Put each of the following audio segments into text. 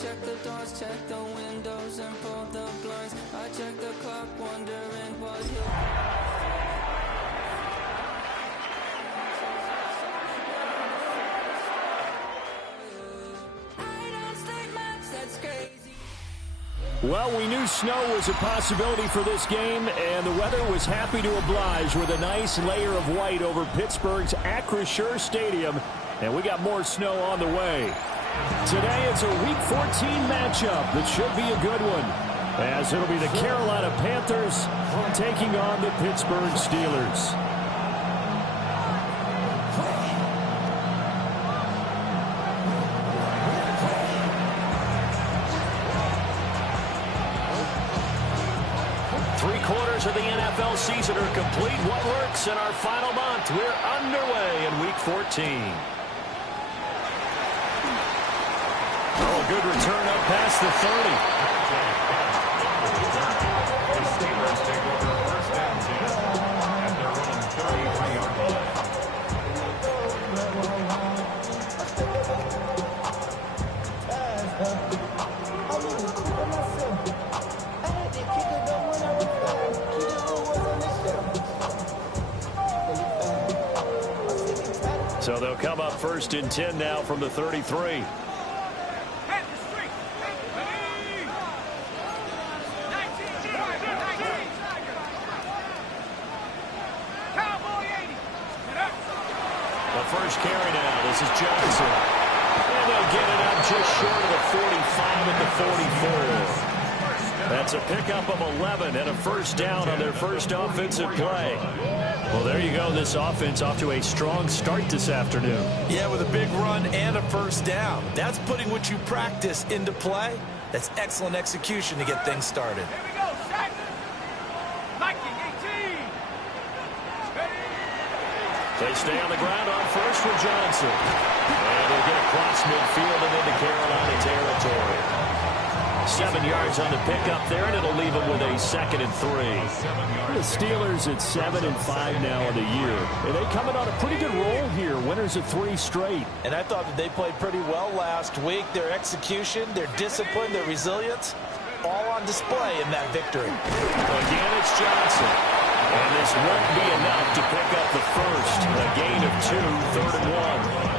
check the doors, check the windows, and pull the blinds. I check the clock, wondering what he'll... Well, we knew snow was a possibility for this game, and the weather was happy to oblige with a nice layer of white over Pittsburgh's Acrisure Stadium, and we got more snow on the way. Today it's a Week 14 matchup that should be a good one, as it'll be the Carolina Panthers taking on the Pittsburgh Steelers. Three-quarters of the NFL season are complete. What works in our final month? We're underway in Week 14. Oh, good return up past the 30. The Steelers take over first down 10 at their own 33-yard line. So they'll come up first and 10 now from the 33. The first carry now. This is Johnson. And they'll get it up just short of the 45 at the 44. That's a pickup of 11 and a first down on their first offensive play. Well, there you go. This offense off to a strong start this afternoon. Yeah, with a big run and a first down. That's putting what you practice into play. That's excellent execution to get things started. Here we go, set. Mikey, 18. They stay on the ground on first with Johnson. And they'll get across midfield and into Carolina territory. 7 yards on the pickup there, and it'll leave them with a 2nd and 3. The Steelers at 7-5 now in the year. And they coming on a pretty good roll here. Winners of 3 straight. And I thought that they played pretty well last week. Their execution, their discipline, their resilience, all on display in that victory. Again, it's Johnson. And this won't be enough to pick up the first. A gain of 2, 3rd and 1.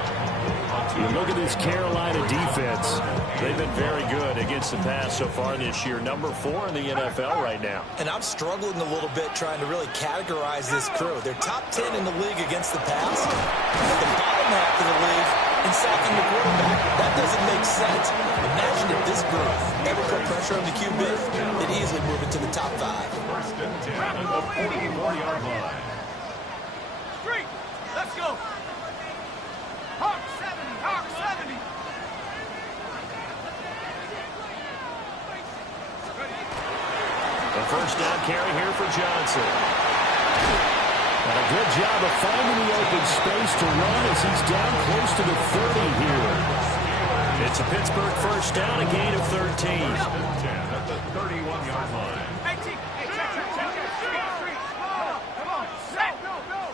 You look at this Carolina defense. They've been very good against the pass so far this year. Number 4 in the NFL right now. And I'm struggling a little bit trying to really categorize this crew. They're top 10 in the league against the pass. But the bottom half of the league in sacking the quarterback. That doesn't make sense. Imagine if this group ever put pressure on the QB, they'd easily move it to the top 5. First and 10 at the 44-yard line. Street, let's go. Hawk 70, Hawk 70. The first down carry here for Johnson. And a good job of finding the open space to run as he's down close to the 30 here. It's a Pittsburgh first down, a gain of 13. 10 at the 31-yard line. 18. Hey, check. Street. Come on. Set. Go.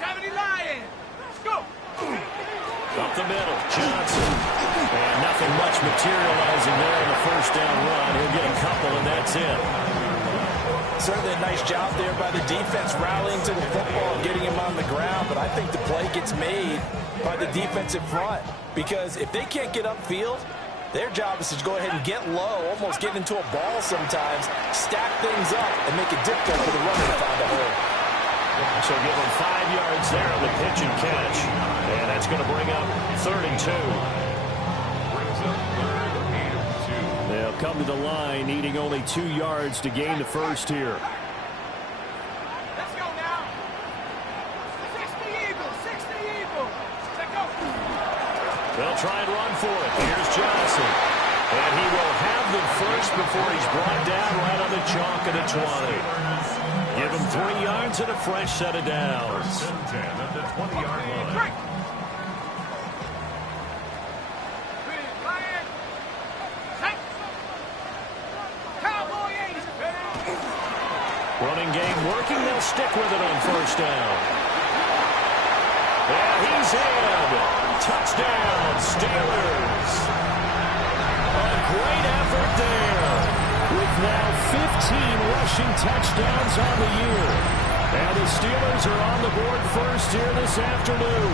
70 Lions. Let's go. Up the middle, Johnson. And nothing much materializing there in the first down run. He'll get a couple, and that's it. Certainly a nice job there by the defense rallying to the football and getting him on the ground, but I think the play gets made by the defensive front because if they can't get upfield, their job is to go ahead and get low, almost get into a ball sometimes, stack things up, and make it difficult for the runner to find a hole. So give them 5 yards there on the pitch and catch, and that's going to bring up 32. They'll come to the line, needing only 2 yards to gain the first here. Let's go now. 60 Eagles. Let's go. They'll try and run for it. Here's Johnson. And he will have them first before he's brought down right on the chalk of the 20. Give him 3 yards and a fresh set of downs. First and 10 at the 20-yard line. Running game working. They'll stick with it on first down. And he's in. Touchdown, Steelers. A great effort there. With now 15 rushing touchdowns on the year. And the Steelers are on the board first here this afternoon.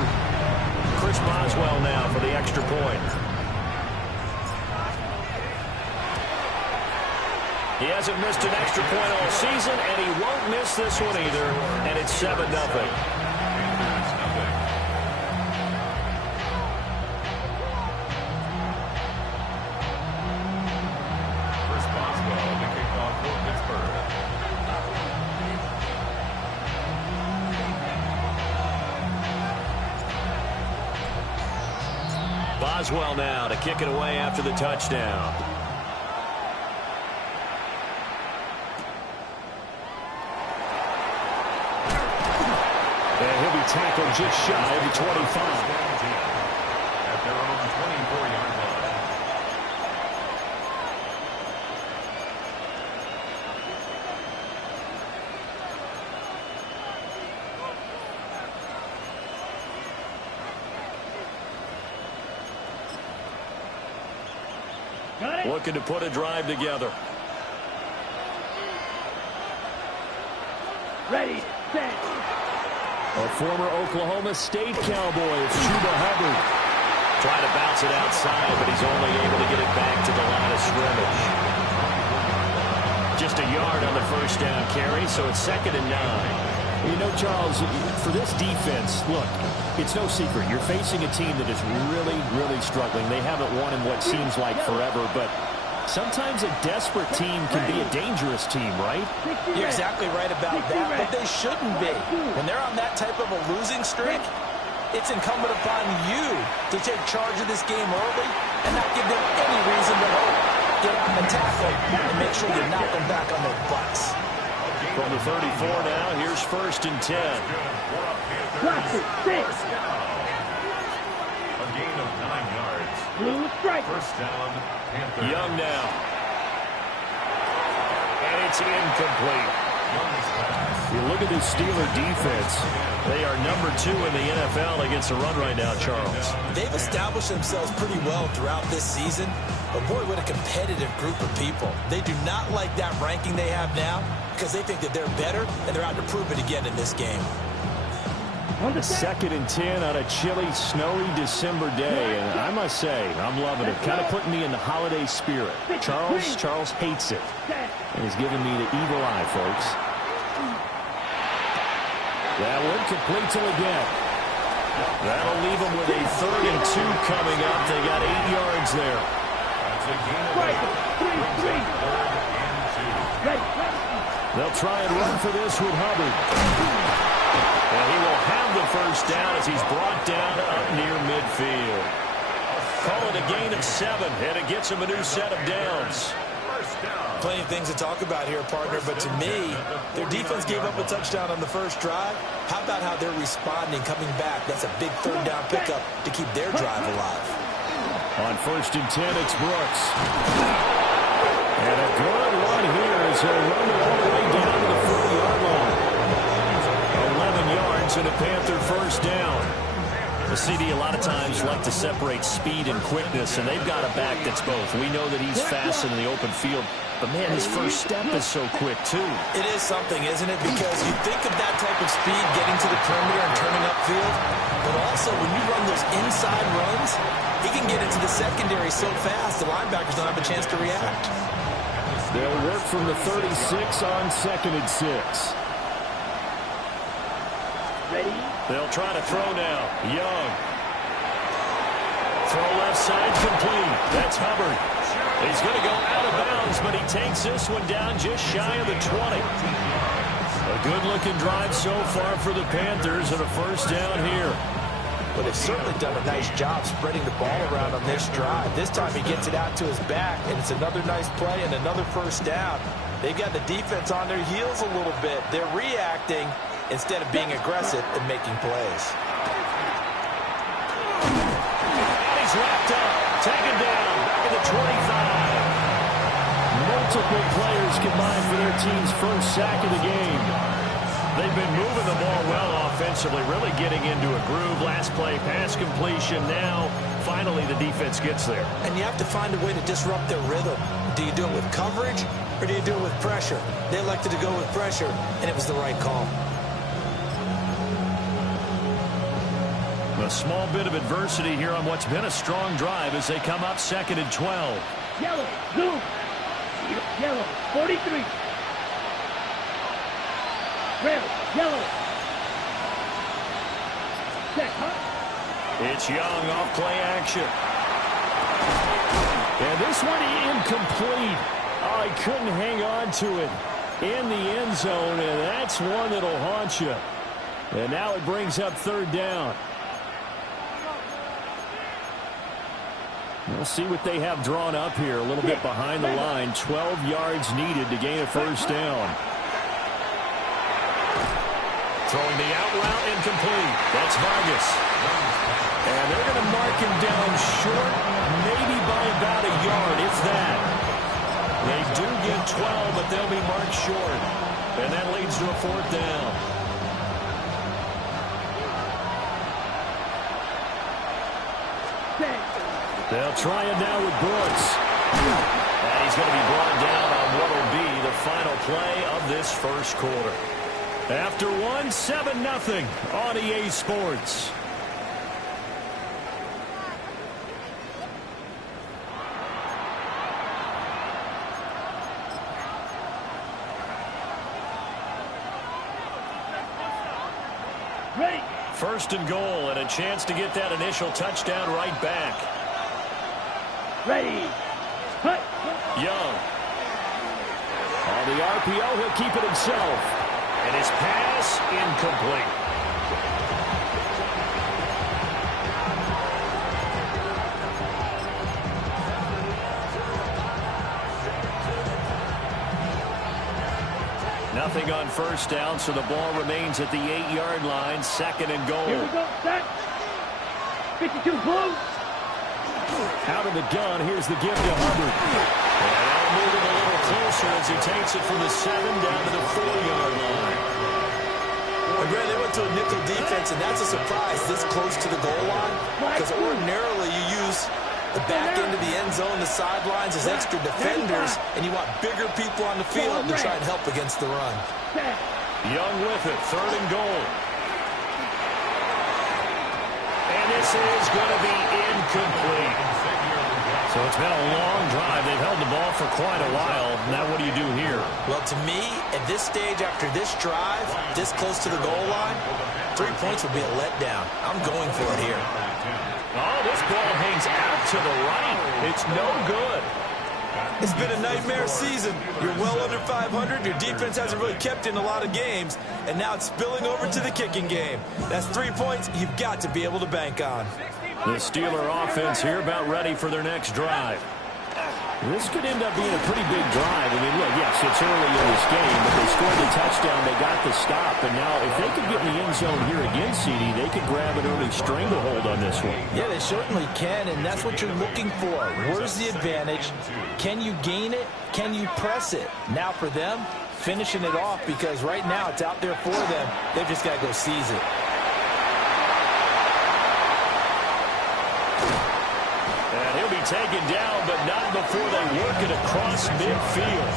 Chris Boswell now for the extra point. He hasn't missed an extra point all season, and he won't miss this one either. And it's 7-0. Boswell now to kick it away after the touchdown. And he'll be tackled just shy of the 25. At their own 24-yard line. Looking to put a drive together. Ready, set. A former Oklahoma State Cowboy, it's Chuba Hubbard. Trying to bounce it outside, but he's only able to get it back to the line of scrimmage. Just a yard on the first down carry, so it's 2nd and 9. You know, Charles, for this defense, look, it's no secret. You're facing a team that is really, really struggling. They haven't won in what seems like forever, but sometimes a desperate team can be a dangerous team, right? You're exactly right about that, but they shouldn't be. When they're on that type of a losing streak, it's incumbent upon you to take charge of this game early and not give them any reason to hope. Get out and tackle and make sure you knock them back on their butts. From the 34 now, here's 1st and 10. Watch it, 6. A gain of 9 yards. Blue strike. First down, Panthers. Young now. And it's incomplete. Young's pass. You look at this Steeler defense. They are number 2 in the NFL against the run right now, Charles. They've established themselves pretty well throughout this season. But boy, what a competitive group of people. They do not like that ranking they have now because they think that they're better and they're out to prove it again in this game. A 2nd and 10 on a chilly, snowy December day. And I must say, I'm loving it. Kind of putting me in the holiday spirit. Charles hates it. And he's giving me the evil eye, folks. That one complete to again. That'll leave them with a 3rd and 2 coming up. They got 8 yards there. They'll try and run for this with Hubbard. And he will have the first down as he's brought down up near midfield. Call it a gain of 7, and it gets him a new set of downs. Plenty of things to talk about here, partner, but to me, their defense gave up a touchdown on the first drive. How about how they're responding, coming back? That's a big 3rd down pickup to keep their drive alive. On 1st and 10, it's Brooks. And a good one here as he'll run it all the way down to the 40-yard line. 11 yards and a Panther first down. The CD a lot of times like to separate speed and quickness, and they've got a back that's both. We know that he's fast in the open field, but man, his first step is so quick too. It is something, isn't it? Because you think of that type of speed getting to the perimeter and turning upfield, but also when you run those inside runs, he can get into the secondary so fast the linebackers don't have a chance to react. They'll work from the 36 on 2nd and 6. Ready? They'll try to throw now. Young. Throw left side complete. That's Hubbard. He's going to go out of bounds, but he takes this one down just shy of the 20. A good-looking drive so far for the Panthers and a first down here. But they've certainly done a nice job spreading the ball around on this drive. This time he gets it out to his back, and it's another nice play and another first down. They've got the defense on their heels a little bit. They're reacting instead of being aggressive and making plays. And he's wrapped up, taken down, back at the 25. Multiple players combined for their team's first sack of the game. They've been moving the ball well offensively, really getting into a groove. Last play, pass completion. Now, finally, the defense gets there. And you have to find a way to disrupt their rhythm. Do you do it with coverage, or do you do it with pressure? They elected to go with pressure, and it was the right call. A small bit of adversity here on what's been a strong drive as they come up 2nd and 12. Yellow, zoom. Yellow, 43. Red, yellow. Check, huh? It's Young off play action. And this one incomplete. Oh, he couldn't hang on to it in the end zone, and that's one that'll haunt you. And now it brings up 3rd down. We'll see what they have drawn up here. A little bit behind the line. 12 yards needed to gain a 1st down. Throwing the out route incomplete. That's Vargas. And they're going to mark him down short, maybe by about a yard, if that. They do get 12, but they'll be marked short. And that leads to a 4th down. They'll try it now with Brooks. And he's going to be brought down on what will be the final play of this 1st quarter. After 7-0 on EA Sports. Ready. 1st and goal, and a chance to get that initial touchdown right back. Ready. Hut. Young. On the RPO, he'll keep it himself. And his pass incomplete. Nothing on 1st down, so the ball remains at the 8-yard line. 2nd and goal. Here we go. Set. 52 blue. Out of the gun, here's the give to Hubbard. And they'll move it a little closer as he takes it from the 7 down to the 4-yard line. Grant, they went to a nickel defense, and that's a surprise this close to the goal line, because ordinarily you use the back end of the end zone, the sidelines as extra defenders, and you want bigger people on the field to try and help against the run. Young with it, 3rd and goal. And this is going to be incomplete. So it's been a long drive. They've held the ball for quite a while. Now what do you do here? Well, to me, at this stage, after this drive, this close to the goal line, 3 points would be a letdown. I'm going for it here. Oh, this ball hangs out to the right. It's no good. It's been a nightmare season. You're well under 500. Your defense hasn't really kept in a lot of games, and now it's spilling over to the kicking game. That's 3 points you've got to be able to bank on. The Steeler offense here about ready for their next drive. This could end up being a pretty big drive. I mean, look, yes, it's early in this game, but they scored the touchdown. They got the stop. And now if they could get in the end zone here again, CD, they could grab an early stranglehold on this one. Yeah, they certainly can, and that's what you're looking for. Where's the advantage? Can you gain it? Can you press it? Now for them, finishing it off, because right now it's out there for them. They've just got to go seize it. Taken down, but not before they work it across midfield.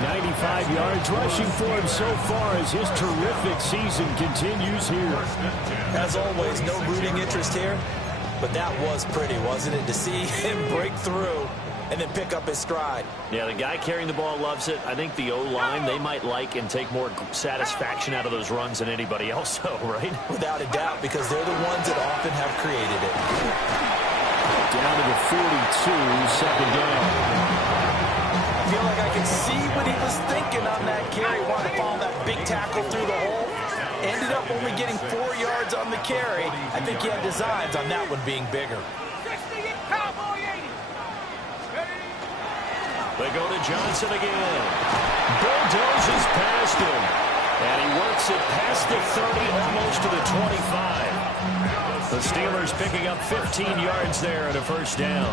95 yards rushing for him so far as his terrific season continues here. As always, no rooting interest here, but that was pretty, wasn't it, to see him break through and then pick up his stride. Yeah, the guy carrying the ball loves it. I think the O-line, they might like and take more satisfaction out of those runs than anybody else, though, right? Without a doubt, because they're the ones that often have created it. Down to the 42, 2nd down. I feel like I can see what he was thinking on that carry. Wanted to follow that big tackle through the hole. Ended up only getting 4 yards on the carry. I think he had designs on that one being bigger. They go to Johnson again. Bulldozes past him. And he works it past the 30, almost to the 25. The Steelers picking up 15 yards there and a 1st down.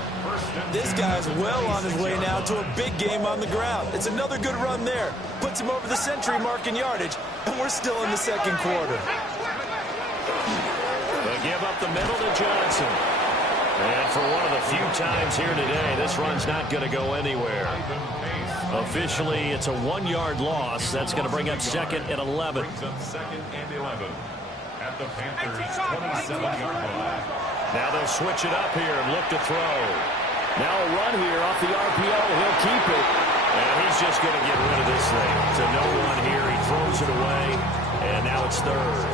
This guy's well on his way now to a big game on the ground. It's another good run there. Puts him over the century mark in yardage. and we're still in the second quarter. They give up the middle to Johnson. And for one of the few times here today, this run's not going to go anywhere. Officially, it's a 1-yard loss. That's going to bring up second and 11. Brings up second and 11 at the Panthers' 27-yard line. Now they'll switch it up here and look to throw. Now a run here off the RPO. He'll keep it. And he's just going to get rid of this thing. To no one here. He throws it away. And now it's third.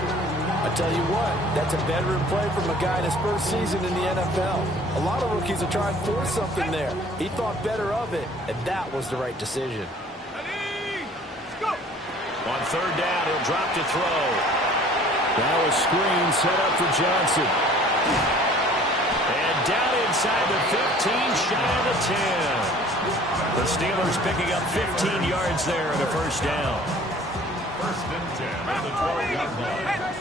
I tell you what, that's a veteran play from a guy in his first season in the NFL. A lot of rookies are trying to force something there. He thought better of it, and that was the right decision. On third down, he'll drop to throw. Now a screen set up for Johnson. And down inside the 15, shy of the 10. The Steelers picking up 15 yards there and a first down. First and 10 at the 12-yard line.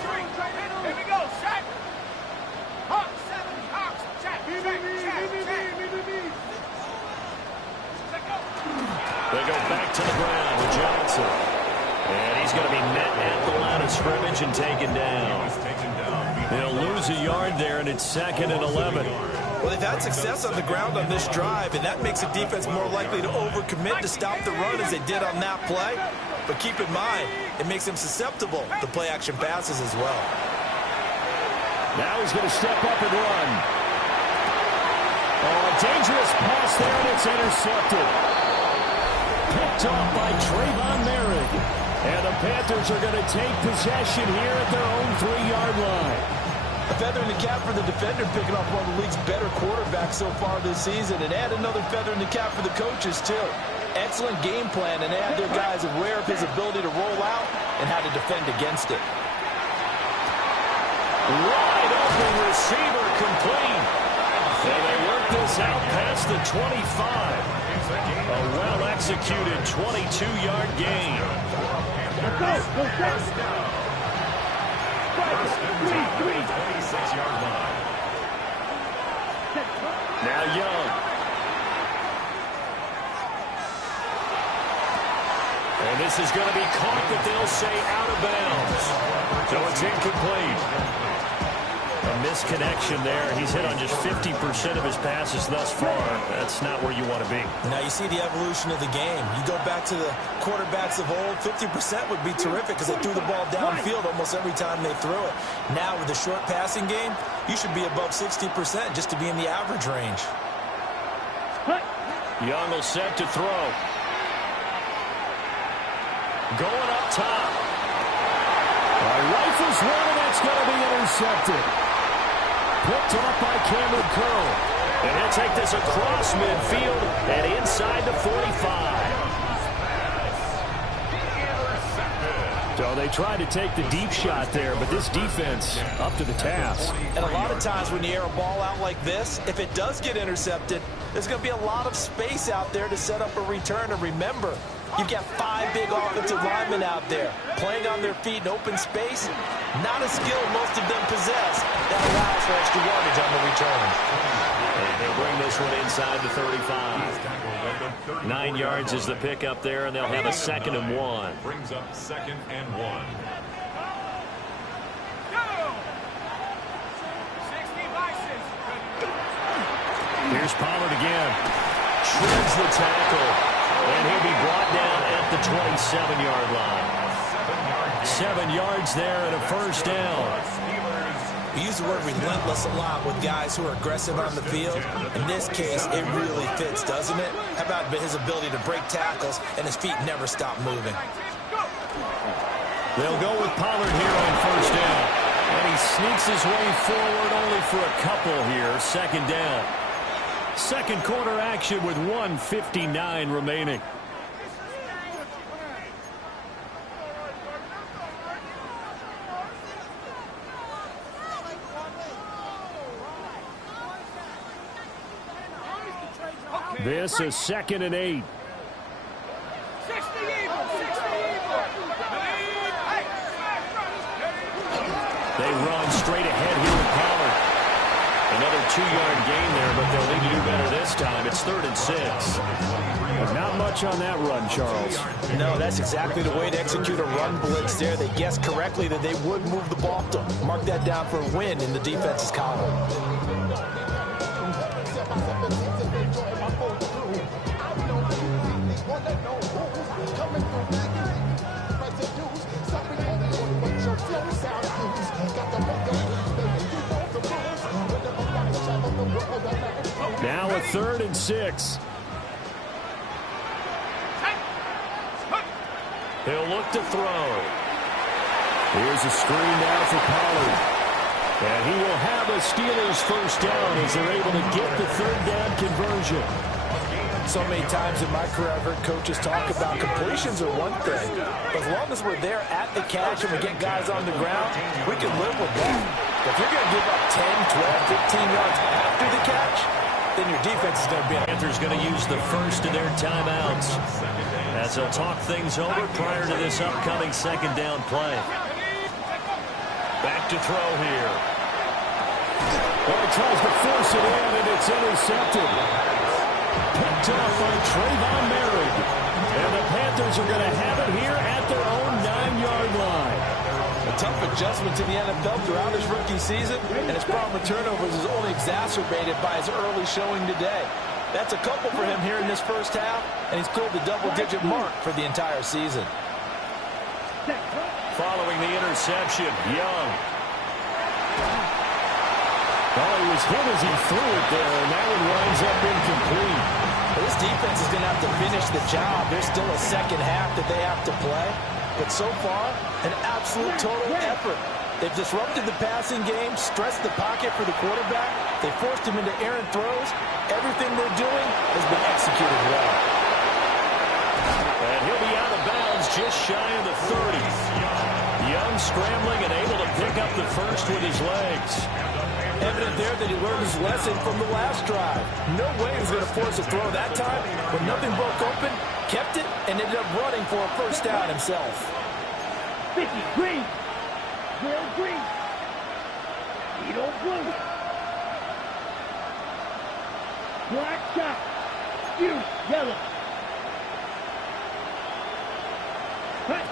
Here we go, check. Hawks, 7, Hawks, check, check. They go back to the ground with Johnson. And he's going to be met at the line of scrimmage and taken down. They'll lose a yard there, and it's second and 11. Well, they've had success on the ground on this drive, and that makes the defense more likely to overcommit to stop the run as they did on that play. But keep in mind, it makes them susceptible to play-action passes as well. Now he's going to step up and run. Oh, a dangerous pass there, and it's intercepted. Picked off by Trayvon Merrick. And the Panthers are going to take possession here at their own 3-yard line. A feather in the cap for the defender, picking off one of the league's better quarterbacks so far this season. And add another feather in the cap for the coaches, too. Excellent game plan, and they had their guys aware of his ability to roll out and how to defend against it. Wide open receiver complete. And they work this out past the 25. A well-executed 22-yard gain. First and 10 at the 26-yard line. Now Young. And this is going to be caught, but they'll say out of bounds. So it's incomplete. A misconnection there. He's hit on just 50% of his passes thus far. That's not where you want to be. Now you see the evolution of the game. You go back to the quarterbacks of old, 50% would be terrific because they threw the ball downfield almost every time they threw it. Now with the short passing game, you should be above 60% just to be in the average range. Young will set to throw. Going up top. Rifles one, and that's going to be intercepted. Picked off by Cameron Curl. And he'll take this across midfield and inside the 45. So they tried to take the deep shot there, but this defense up to the task. And a lot of times when you air a ball out like this, if it does get intercepted, there's going to be a lot of space out there to set up a return. And remember, you've got 5 big offensive linemen out there playing on their feet in open space. Not a skill most of them possess that allows for extra yardage on the return. And they'll bring this one inside the 35. 9 yards is the pickup there, and they'll have a second and 1. Brings up second and 1. Here's Pollard again. Shreds the tackle. And he'll be brought down at the 27-yard line. 7 yards there and a first down. We use the word relentless a lot with guys who are aggressive on the field. In this case, it really fits, doesn't it? How about his ability to break tackles and his feet never stop moving? They'll go with Pollard here on first down. And he sneaks his way forward only for a couple here. Second down. Second quarter action with 1:59 remaining. This is second and 8. 60 Eagles. They run straight ahead here with Pollard. Another 2-yard gain there, but they'll need to do better this time. It's 3rd and 6. But not much on that run, Charles. No, that's exactly the way to execute a run blitz there. They guessed correctly that they would move the ball to mark that down for a win in the defense's column. Now a 3rd and 6. He'll look to throw. Here's a screen now for Pollard. And he will have a Steelers first down as they're able to get the 3rd down conversion. So many times in my career, I've heard coaches talk about completions are one thing. But as long as we're there at the catch and we get guys on the ground, we can live with that. If you're going to give up 10, 12, 15 yards after the catch, then your defense is going to be... Panthers going to use the first of their timeouts as they'll talk things over prior to this upcoming 2nd down play. Back to throw here. Well, he tries to force it in, and it's intercepted. Picked off by Trayvon Merrick. And the Panthers are going to have it here at their own 9-yard line. A tough adjustment to the NFL throughout his rookie season, and his problem with turnovers is only exacerbated by his early showing today. That's a couple for him here in this first half, and he's cleared the double-digit mark for the entire season. Following the interception, Young. Well, he was hit as he threw it there, and that one winds up incomplete. This defense is going to have to finish the job. There's still a second half that they have to play. But so far, an absolute total effort. They've disrupted the passing game, stressed the pocket for the quarterback. They forced him into errant throws. Everything they're doing has been executed well. And he'll be out of bounds just shy of the 30. Young scrambling and able to pick up the first with his legs. Evident there that he learned his lesson from the last drive. No way he was going to force a throw that time. When nothing broke open, kept it, and ended up running for a first down himself. 50, green. Will green. Vito blue. Black shot. Use yellow. Hut.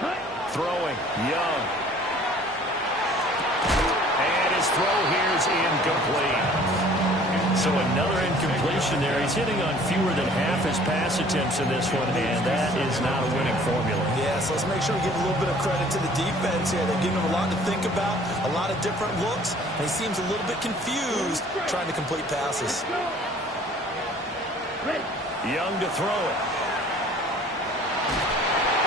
Throwing, Young. And his throw here is incomplete. So another incompletion there. He's hitting on fewer than half his pass attempts in this one, and that is not a winning formula. Yeah, so let's make sure we give a little bit of credit to the defense here. They're giving him a lot to think about, a lot of different looks, and he seems a little bit confused trying to complete passes. Young to throw it.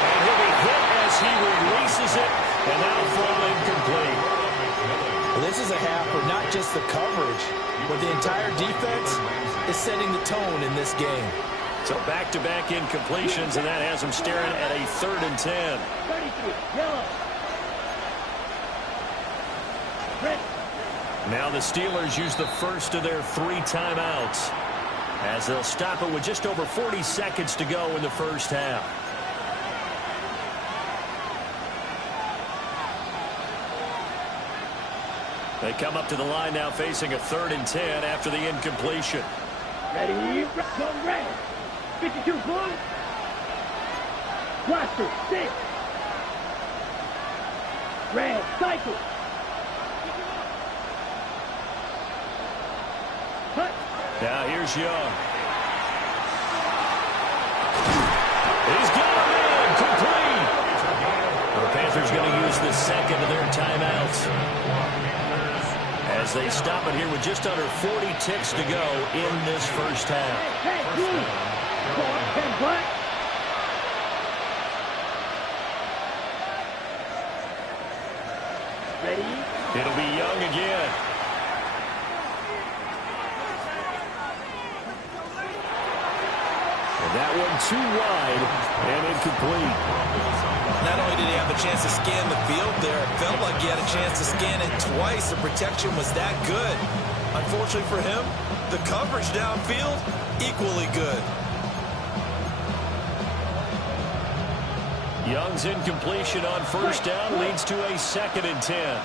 And he'll be hit as he releases it, and that'll fall incomplete. Well, this is a half where not just the coverage, but the entire defense is setting the tone in this game. So back-to-back incompletions, and that has him staring at a 3rd and 10. 33, yellow. Red. Now the Steelers use the first of their 3 timeouts as they'll stop it with just over 40 seconds to go in the first half. They come up to the line now facing a 3rd and 10 after the incompletion. Ready, go red. 52 blue. Blaster, 6. Red, cycle. Hut. Now here's Young. He's got him in, complete. The Panthers going to use the second of their timeouts as they stop it here with just under 40 ticks to go in this first half. Hey, blue. 10 black. Ready. It'll be Young again. And that one too wide and incomplete. Not only did he have a chance to scan the field there, it felt like he had a chance to scan it twice. The protection was that good. Unfortunately for him, the coverage downfield, equally good. Young's incompletion on first down leads to a 2nd and 10.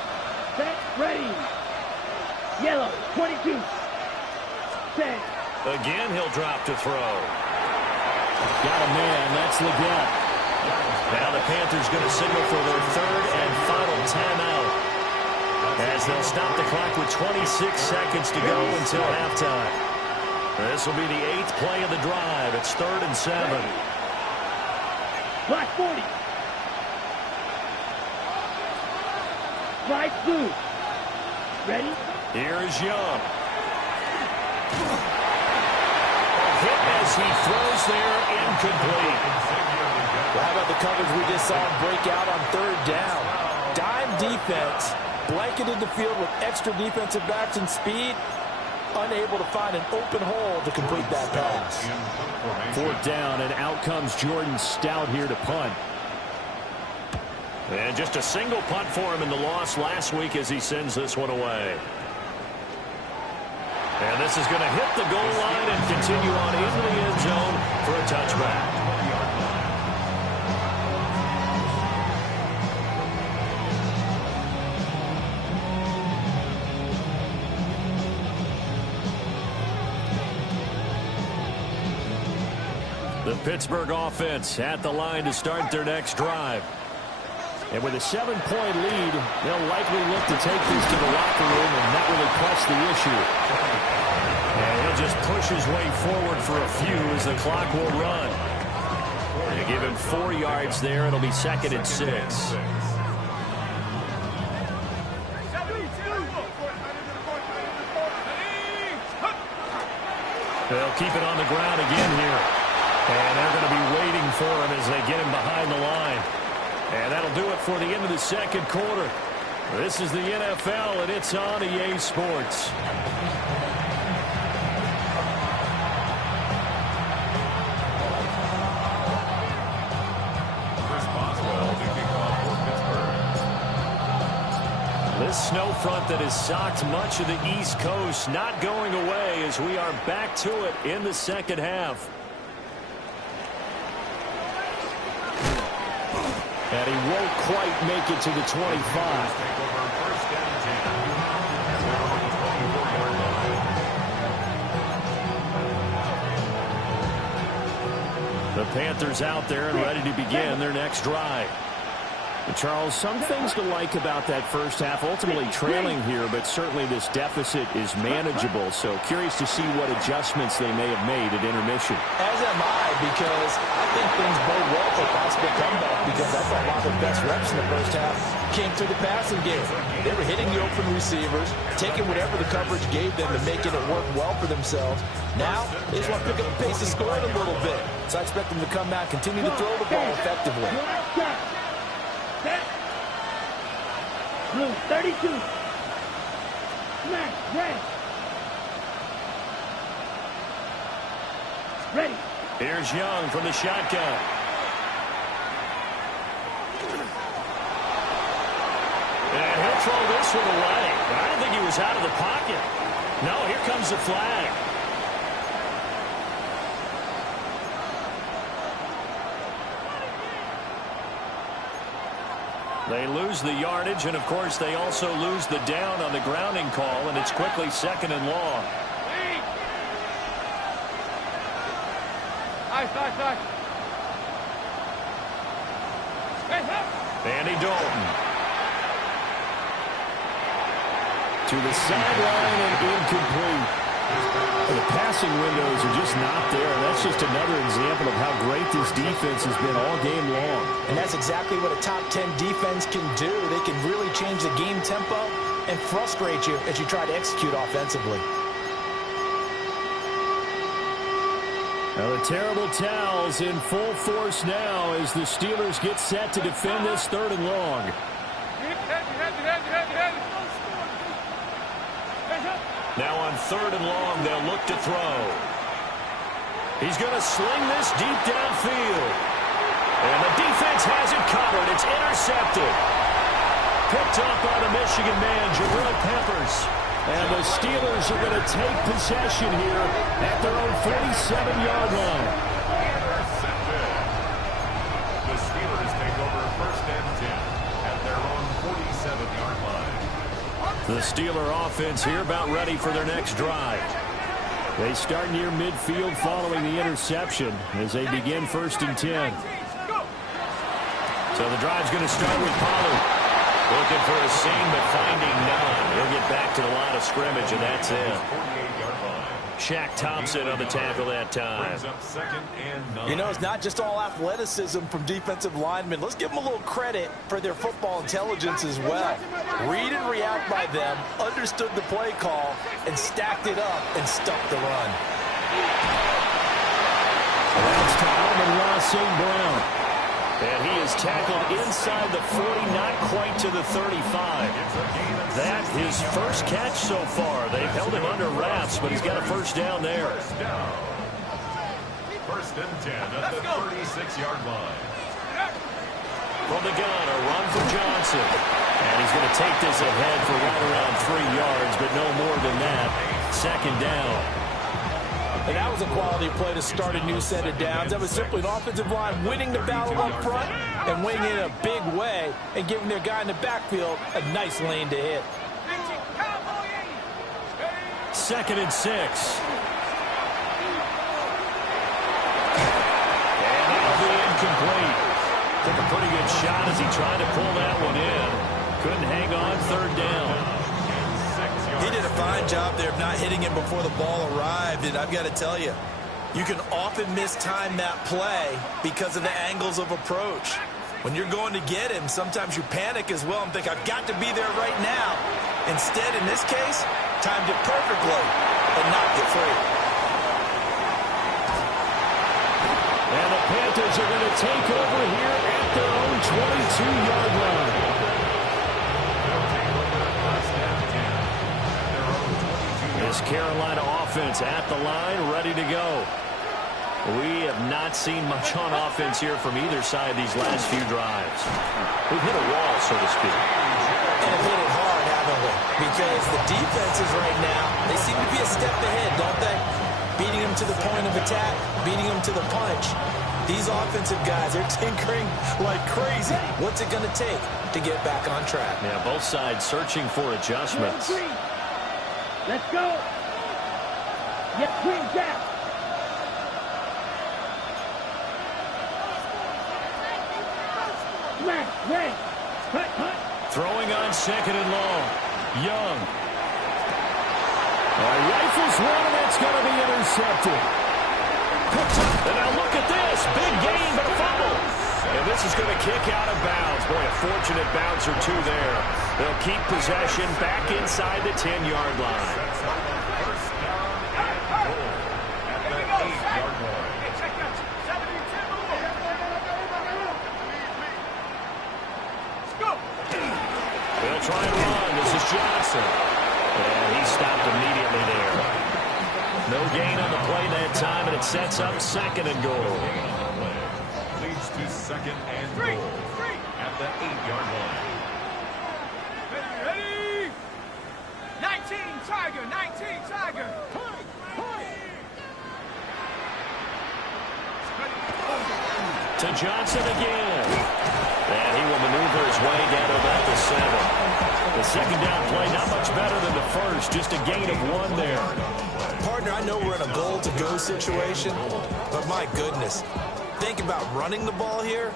Set, ready. Yellow, 22. Again, he'll drop to throw. Got a man. That's Leggett. Now the Panthers going to signal for their third and final timeout, as they'll stop the clock with 26 seconds to go until halftime. This will be the 8th play of the drive. It's 3rd and 7. Black 40. Black blue. Ready? Here is Young. A hit as he throws there, incomplete. Well, how about the coverage we just saw him break out on 3rd down? Dime defense, blanketed the field with extra defensive backs and speed, unable to find an open hole to complete that pass. 4th down, and out comes Jordan Stout here to punt. And just a single punt for him in the loss last week as he sends this one away. And this is going to hit the goal line and continue on into the end zone for a touchback. The Pittsburgh offense at the line to start their next drive. And with a 7-point lead, they'll likely look to take this to the locker room and not really press the issue. And he'll just push his way forward for a few as the clock will run. They give him 4 yards there. It'll be 2nd and 6. They'll keep it on the ground again here. And they're going to be waiting for him as they get him behind the line. And that'll do it for the end of the 2nd quarter. This is the NFL, and it's on EA Sports. This snow front that has socked much of the East Coast not going away as we are back to it in the 2nd half. And he won't quite make it to the 25. The Panthers out there and ready to begin their next drive. Charles, some things to like about that first half. Ultimately trailing here, but certainly this deficit is manageable. So curious to see what adjustments they may have made at intermission. As am I, because I think things bode well for a possible comeback, because I thought a lot of the best reps in the first half came through the passing game. They were hitting the open receivers, taking whatever the coverage gave them and making it work well for themselves. Now, they just want to pick up the pace of scoring a little bit. So I expect them to come out, continue to throw the ball effectively. Blue 32. Smash, red. Ready. Here's Young from the shotgun. And he'll throw this one away. I don't think he was out of the pocket. No, here comes the flag. They lose the yardage, and, of course, they also lose the down on the grounding call, and it's quickly 2nd and long. Andy Dalton. To the sideline and incomplete. The passing windows are just not there. That's just another example of how great this defense has been all game long. And that's exactly what a top 10 defense can do. They can really change the game tempo and frustrate you as you try to execute offensively. Now the terrible towels in full force now as the Steelers get set to defend this 3rd and long. Now on 3rd and long, they'll look to throw. He's going to sling this deep downfield. And the defense has it covered. It's intercepted. Picked up by the Michigan man, Jabril Peppers. And the Steelers are going to take possession here at their own 47-yard line. Intercepted. The Steelers take over 1st and 10 at their own 47-yard line. The Steeler offense here about ready for their next drive. They start near midfield following the interception as they begin 1st and 10. So the drive's going to start with Pollard. Looking for a seam, but finding none. He'll get back to the line of scrimmage, and that's it. Shaq Thompson on the tackle that time. You know, it's not just all athleticism from defensive linemen. Let's give them a little credit for their football intelligence as well. Read and react by them, understood the play call, and stacked it up and stuck the run. That's to Alvin St. Brown. And he is tackled inside the 40, not quite to the 35. That his first catch so far. They've held him under wraps, but he's got a first down there. First and 10 at the 36-yard line. From the gun, a run for Johnson. And he's going to take this ahead for right around 3 yards, but no more than that. Second down. And that was a quality play to start a new set of downs. That was simply an offensive line winning the battle up front and winning it in a big way and giving their guy in the backfield a nice lane to hit. 2nd and 6. And that'll be incomplete. Took a pretty good shot as he tried to pull that one in. Couldn't hang on. 3rd down. He did a fine job there of not hitting him before the ball arrived, and I've got to tell you, you can often mistime that play because of the angles of approach. When you're going to get him, sometimes you panic as well and think, I've got to be there right now. Instead, in this case, timed it perfectly and knocked it free. And the Panthers are going to take over here at their own 22-yard line. This Carolina offense at the line, ready to go. We have not seen much on offense here from either side these last few drives. We've hit a wall, so to speak. And have hit it hard, haven't we? Because the defenses right now, they seem to be a step ahead, don't they? Beating them to the point of attack, beating them to the punch. These offensive guys, they're tinkering like crazy. What's it going to take to get back on track? Yeah, both sides searching for adjustments. Let's go. Get clean down. Throwing on 2nd and long. Young. Rifles one, and it's going to be intercepted. Picked up, and now look at this. Big gain, but a fumble. And this is going to kick out of bounds. Boy, a fortunate bounce or two there. They'll keep possession back inside the 10-yard line. First down and goal at the 8-yard line. They'll try and run. This is Johnson. And he stopped immediately there. No gain on the play that time, and it sets up 2nd and goal. Leads to 2nd and goal at the 8-yard line. Ready? 19 Tiger, 19 Tiger. To Johnson again. And he will maneuver his way down to about the 7. The second down play, not much better than the first. Just a gain of 1 there. Partner, I know we're in a goal-to-go situation, but my goodness, think about running the ball here.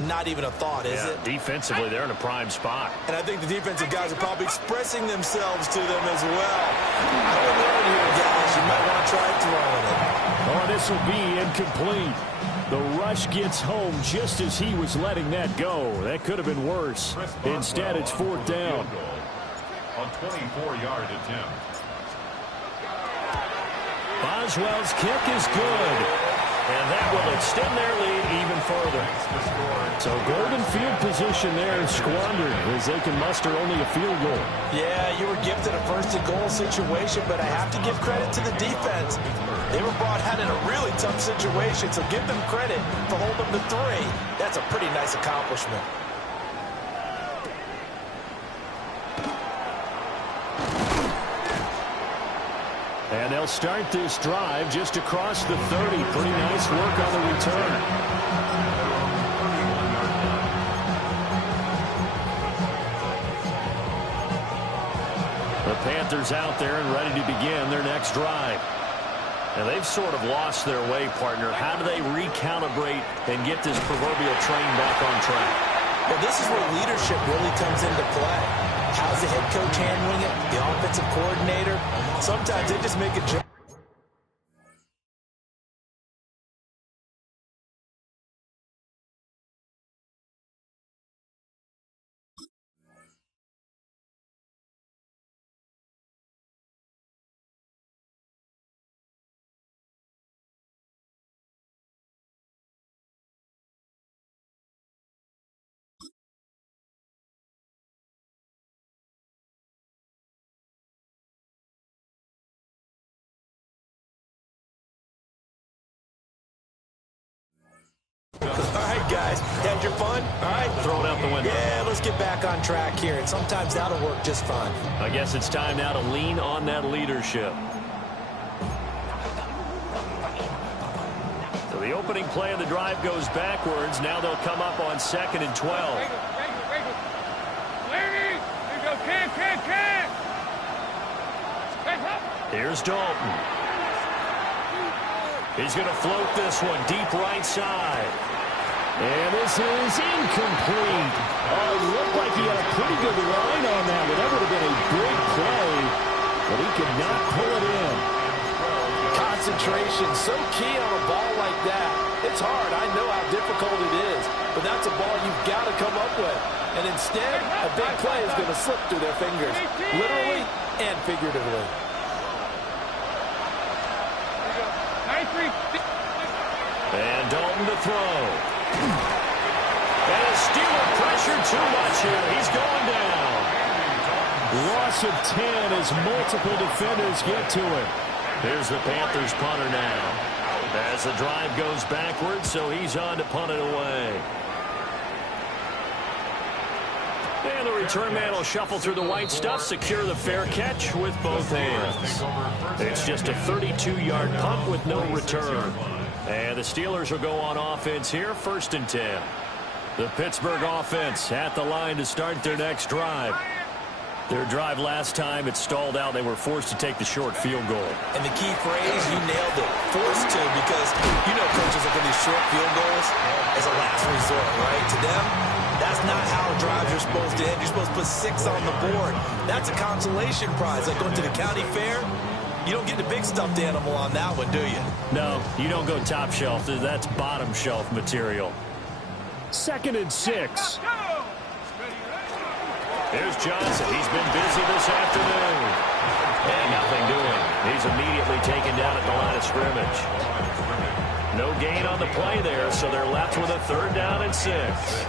Not even a thought, is it? Defensively, they're in a prime spot. And I think the defensive guys are probably expressing themselves to them as well. I would learn here, guys. You might want to try throwing it. Oh, this will be incomplete. The rush gets home just as he was letting that go. That could have been worse. Instead, it's 4th down. On 24-yard attempt. Boswell's kick is good. And that will extend their lead even further. So golden field position there squandered as they can muster only a field goal. Yeah, you were gifted a first-and-goal situation, but I have to give credit to the defense. They were brought out in a really tough situation, so give them credit for holding them to 3. That's a pretty nice accomplishment. And they'll start this drive just across the 30. Pretty nice work on the return. The Panthers out there and ready to begin their next drive. And they've sort of lost their way, partner. How do they recalibrate and get this proverbial train back on track? Well, this is where leadership really comes into play. How's the head coach handling it? The offensive coordinator? Sometimes they just make a jump. All right, guys. Had your fun? All right. Throw it out the window. Yeah, let's get back on track here. And sometimes that'll work just fine. I guess it's time now to lean on that leadership. So the opening play of the drive goes backwards. Now they'll come up on 2nd and 12. Here's Dalton. He's going to float this one deep right side. And this is incomplete. Oh, it looked like he had a pretty good line on that. That would have been a big play, but he could not pull it in. Concentration, so key on a ball like that. It's hard. I know how difficult it is, but that's a ball you've got to come up with. And instead, a big play is going to slip through their fingers, literally and figuratively. And Dalton to throw. And a Steeler pressure too much here. He's going down. Loss of 10 as multiple defenders get to him. Here's the Panthers punter now. As the drive goes backwards, so he's on to punt it away. And the return man will shuffle through the white stuff, secure the fair catch with both hands. It's just a 32-yard punt with no return. And the Steelers will go on offense here, 1st and 10. The Pittsburgh offense at the line to start their next drive. Their drive last time, it stalled out. They were forced to take the short field goal. And the key phrase, you nailed it, forced to, because you know coaches look at these short field goals as a last resort, right? To them, that's not how drives are supposed to end. You're supposed to put 6 on the board. That's a consolation prize, like going to the county fair. You don't get the big stuffed animal on that one, do you? No, you don't go top shelf. That's bottom shelf material. 2nd and 6. Here's Johnson. He's been busy this afternoon. And nothing doing. He's immediately taken down at the line of scrimmage. No gain on the play there, so they're left with a 3rd down and 6.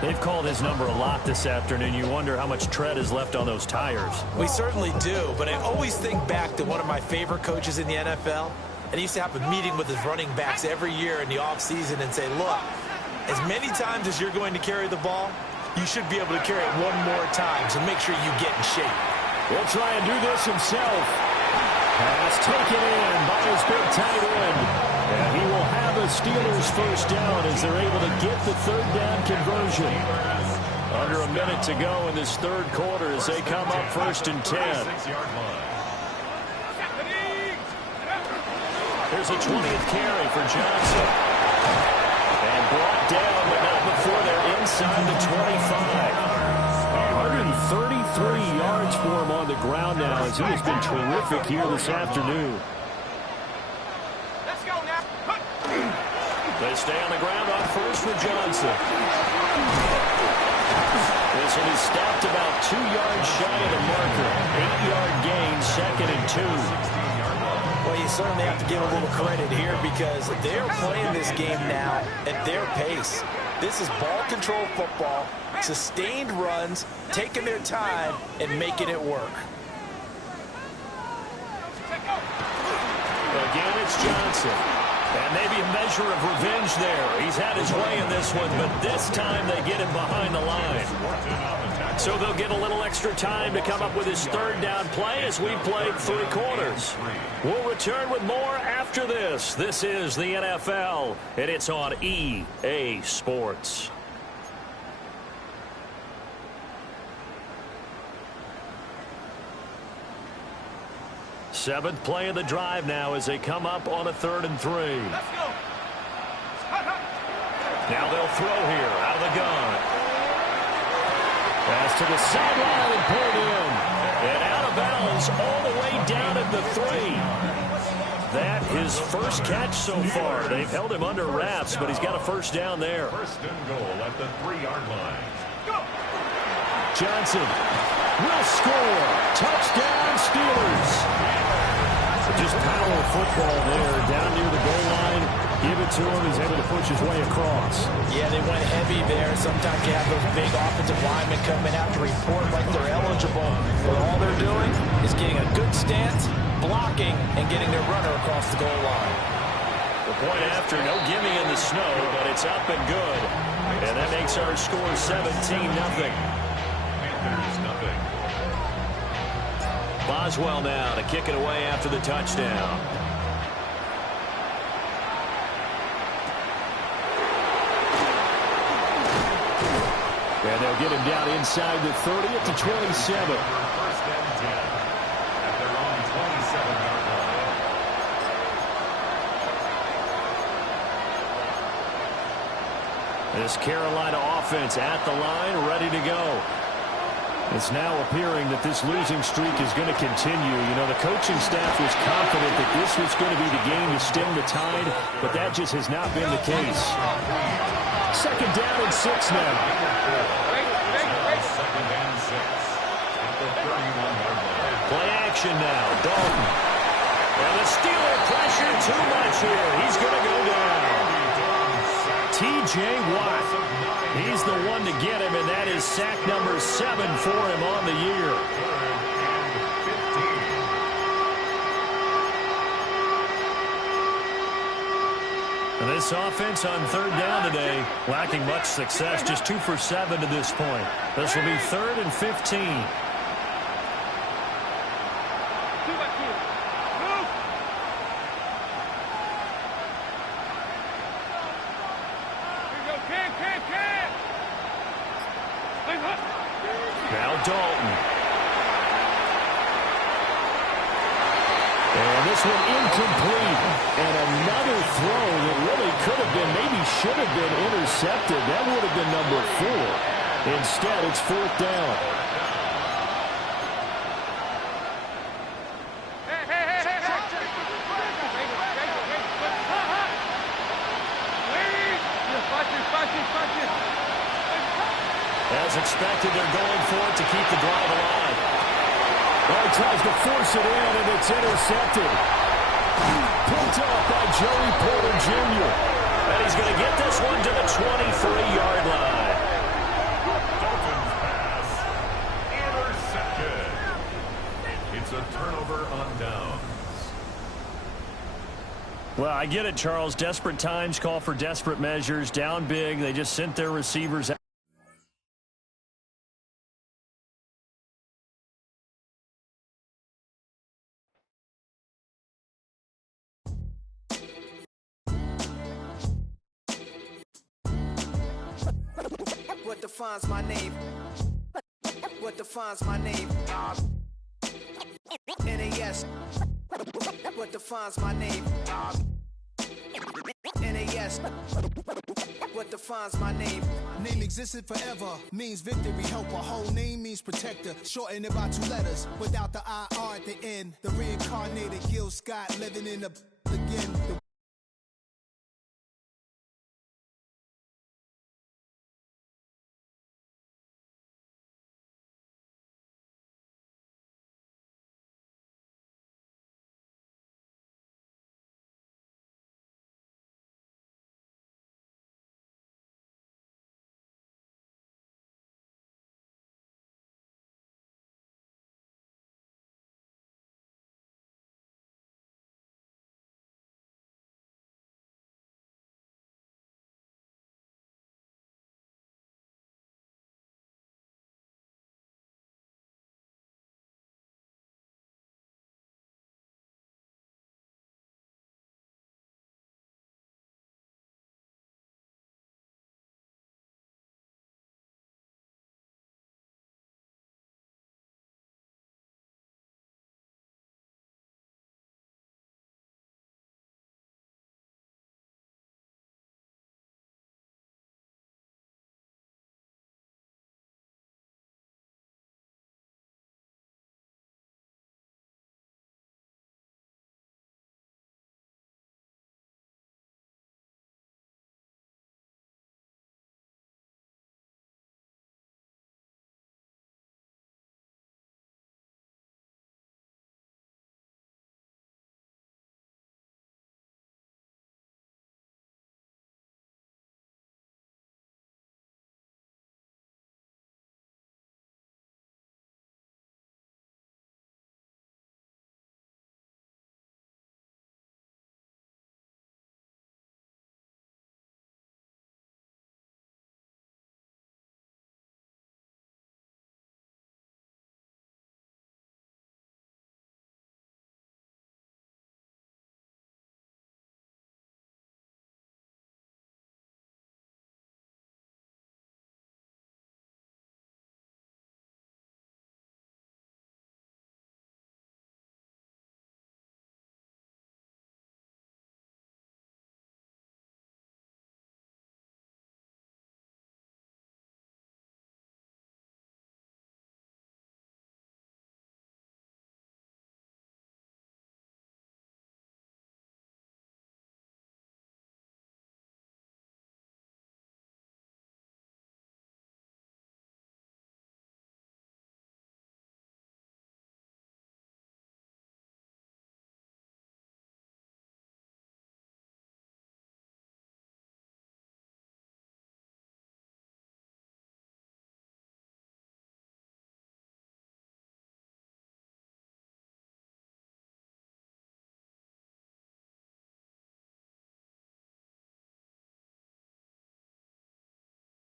They've called his number a lot this afternoon. You wonder how much tread is left on those tires. We certainly do, but I always think back to one of my favorite coaches in the NFL. And he used to have a meeting with his running backs every year in the offseason and say, look, as many times as you're going to carry the ball, you should be able to carry it one more time, so make sure you get in shape. He'll try and do this himself. Pass taken in by his big tight end. And he will have a Steelers 1st down as they're able to get the 3rd down conversion. Under a minute to go in this 3rd quarter as they come up 1st and 10. Here's a 20th carry for Johnson. And brought down, but not before they're inside the 25. 133 yards for him on the ground now as he has been terrific here this afternoon. Let's go now. They stay on the ground on 1st for Johnson. This will be stopped about 2 yards shy of the marker. 8-yard gain, 2nd and 2. Well, you certainly have to give a little credit here because they're playing this game now at their pace. This is ball control football, sustained runs, taking their time, and making it work. Again, it's Johnson. And maybe a measure of revenge there. He's had his way in this one, but this time they get him behind the line. So they'll get a little extra time to come up with his 3rd down play as we played 3 quarters. We'll return with more after this. This is the NFL, and it's on EA Sports. Seventh play of the drive now as they come up on a 3rd and 3. Let's go. Now they'll throw here out of the gun. Pass to the sideline and pulled in. And out of bounds all the way down at the 3. That his first catch so far. They've held him under wraps, but he's got a first down there. First and goal at the 3-yard line. Go. Johnson will score. Touchdown, Steelers. Just power football there down near the goal line. Give it to him. He's able to push his way across. Yeah, they went heavy there. Sometimes you have those big offensive linemen coming out to report like they're eligible. But all they're doing is getting a good stance, blocking, and getting their runner across the goal line. The point after, no gimme in the snow, but it's up and good. And that makes our score 17-0. Panthers nothing. Boswell now to kick it away after the touchdown. And they'll get him down inside the 30 at the 27. First and 10 at their own 27-yard line. This Carolina offense at the line, ready to go. It's now appearing that this losing streak is going to continue. You know, the coaching staff was confident that this was going to be the game to stem the tide, but that just has not been the case. Second down and 6 now. Second and 6 at the 31-yard line. Play action now. Dalton. And the Steeler pressure too much here. He's going to go down. T.J. Watt. He's the one to get him, and that is sack number 7 for him on the year. And this offense on 3rd down today, lacking much success, just 2 for 7 to this point. This will be 3rd and 15. Now Dalton. And this one incomplete. And another throw that really could have been, maybe should have been intercepted. That would have been number 4. Instead, it's 4th down. As expected, they're going for it to keep the drive alive. Oh, he tries to force it in, and it's intercepted. Picked up by Joey Porter Jr. And he's going to get this one to the 23-yard line. Dalton's pass intercepted. It's a turnover on downs. Well, I get it, Charles. Desperate times call for desperate measures. Down big. They just sent their receivers out. What defines my name? What defines my name? NAS. What defines my name? NAS. What defines my name? Name existed forever, means victory, helper. Whole name means protector, shorten it by 2 letters, without the IR at the end. The reincarnated Gil Scott living in the again.